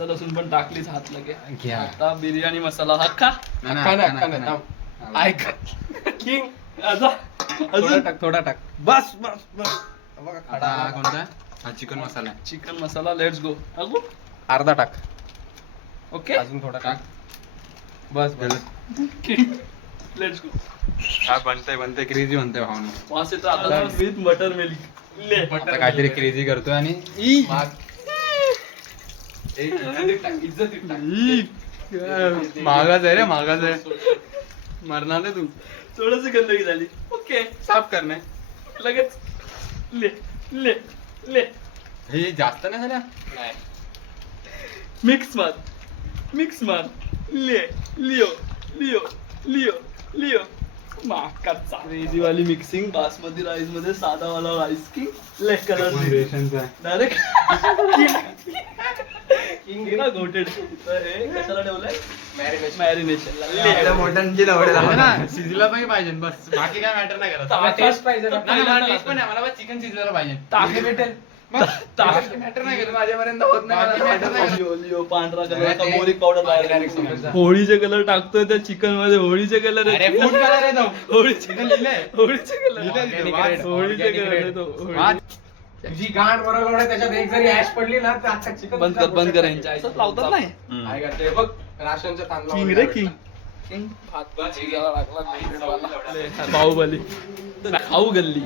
लसूण पण टाकलीच हात लगे. घ्या. आता बिर्याणी मसाला हक्का ऐक किंग अजून थोडा टाक. बस बस बस. आता कोणता हा चिकन मसाला आहे. Chicken masala let's go. अगो अर्धा टाक. ओके अजून थोडा टाक. बस बस. Let's go. हा बनते क्रेझी बनते भावना. वास येतो आता विथ बटर मिल्क. ले आता काहीतरी क्रेझी करतोय आणि महागाच आहे रे महागाच आहे. मरणार नाही तू. थोडस गंदगी झाली. ओके साफ करणे लगेच ले ले ले हे जास्त नाही झाल्या. मिक्स मार ले लिओ लिओ लिओ लिओ माकाचा क्रेझी वाली मिक्सिंग बासमती राईस मध्ये साधा वाला राईस की ले कलर डायरेक्ट किंग ना गोटेड. हे कशाला ठेवलंय मॅरिनेशन. शिजला पाहिजे बस बाकी काय मॅटर नाही करत. टेस्ट पाहिजे पण आहे मला चिकन शिजलेलं पाहिजे. टाके भेटेल मॅटर नाही करत माझ्यापर्यंत होत नाही. लिओ पांढरा कलर मोरिक पावडर होळीचे कलर टाकतोय त्या चिकन मध्ये. होळीचे कलर फूड कलर आहे तो. होळीचे होळीचे कलर होळीचे कलर तुझी गांड बरोबर आहे त्याच्यात एक जरी ऍश पडली ना तर आता चिकन बंद कर यांच्या आईचं लावतात नाही. काय करते बघ राशनच्या तांदळा किंग रे किंग. बाहुबली खाऊ गल्ली.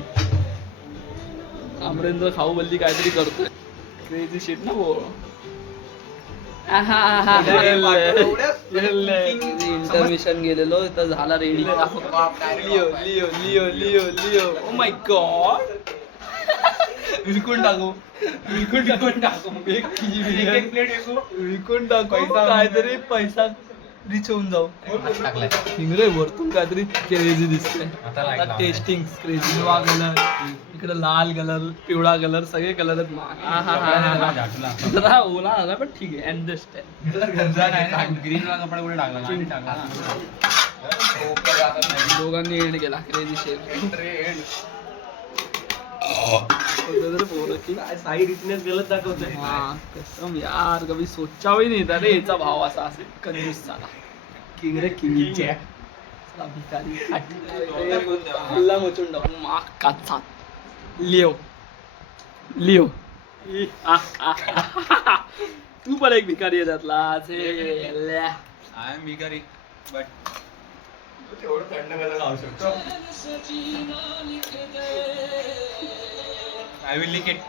अमरेंद्र खाऊ गल्ली काहीतरी करतोय. क्रेझी शिट ना वो. इंटरमिशन गेलेलो तर झाला रेडी. लिओ लिओ लिओ लिओ लिओ ओ माय गॉड. विकून टाकू एक प्लेट विकून टाकू काहीतरी पैसा रिच होऊन जाऊ. इंग्रे वरतून काहीतरी क्रेझी दिसते. आता टेस्टिंग क्रेझी हिरवा कलर इकडे लाल कलर पिवळा कलर सगळे कलर आहेत. जरा ओला झाला पण ठीक आहे अंडरस्टँड. ग्रीन वाला कपडा कुठे टाकला दोघांनी एंड केला क्रेझी शेक. साईड इथनेच गलत दाखवतोय. कसम यार कभी सोचा भी नहीं था रे याचा भाव असा असेल. कंजूस झाला किंग रे किंग. भिकारी हल्ला मचून टाकून माग काचा. लिओ लिओ तू पण एक भिकारी आहे त्यातला. आय एम भिकारी बट तेवढं थंड करायला लावू शकतो. I will lick it.